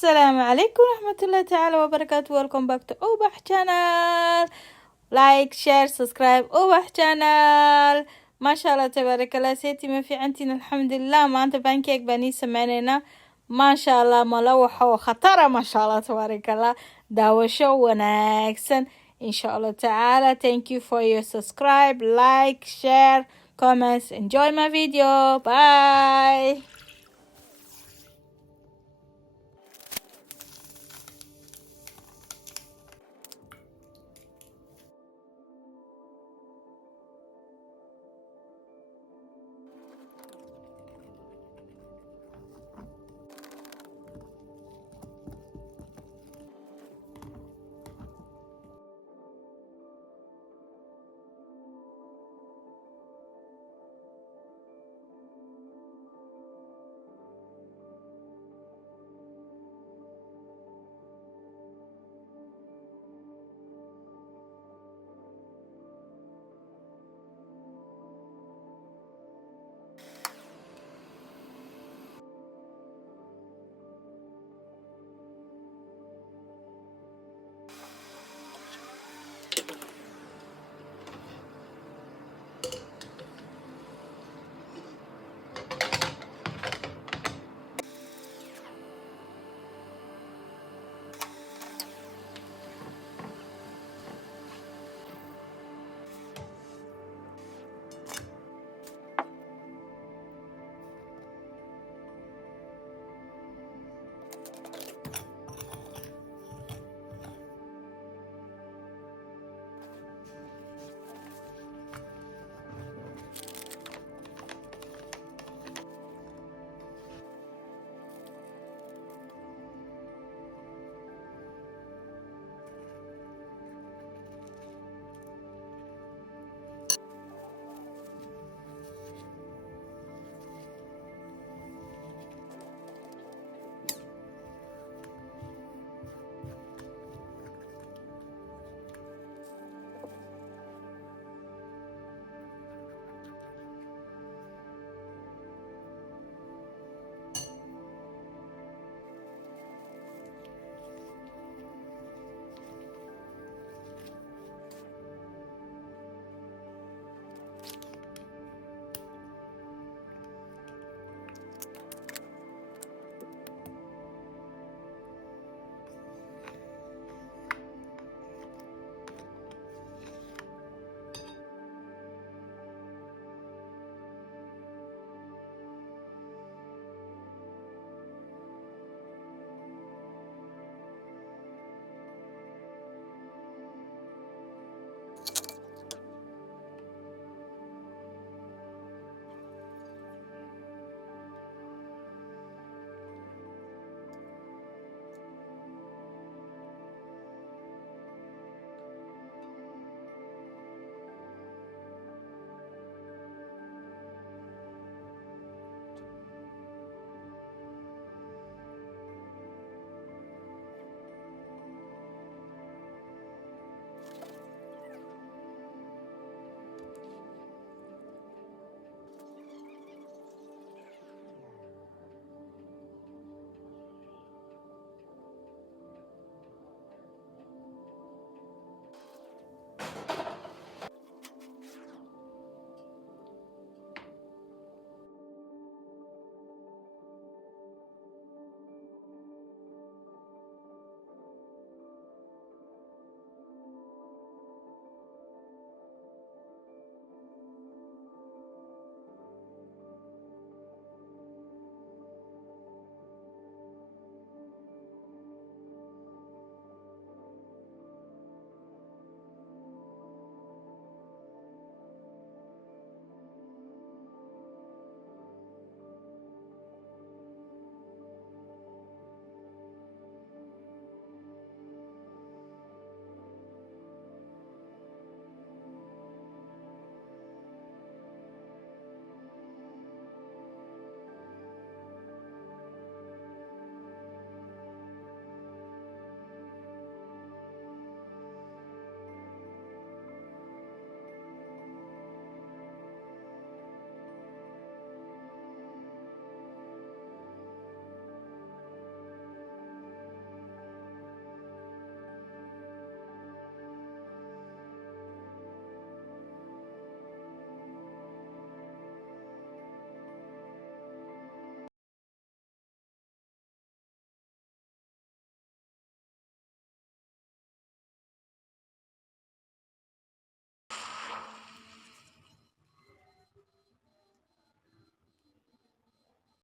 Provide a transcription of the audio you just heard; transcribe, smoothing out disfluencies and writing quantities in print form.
السلام عليكم ورحمة الله تعالى وبركاته. welcome back to Ubax channel. like share subscribe Ubax channel. ما شاء الله تبارك الله سيتي ما في عندنا الحمد لله. ما أنت بانكيك بني سمعنينا ما شاء الله ملوحة وخطرة ما شاء الله تبارك الله. داوشو وناكسن إن شاء الله تعالى. thank you for your subscribe, like, share, comments. Enjoy my video. Bye.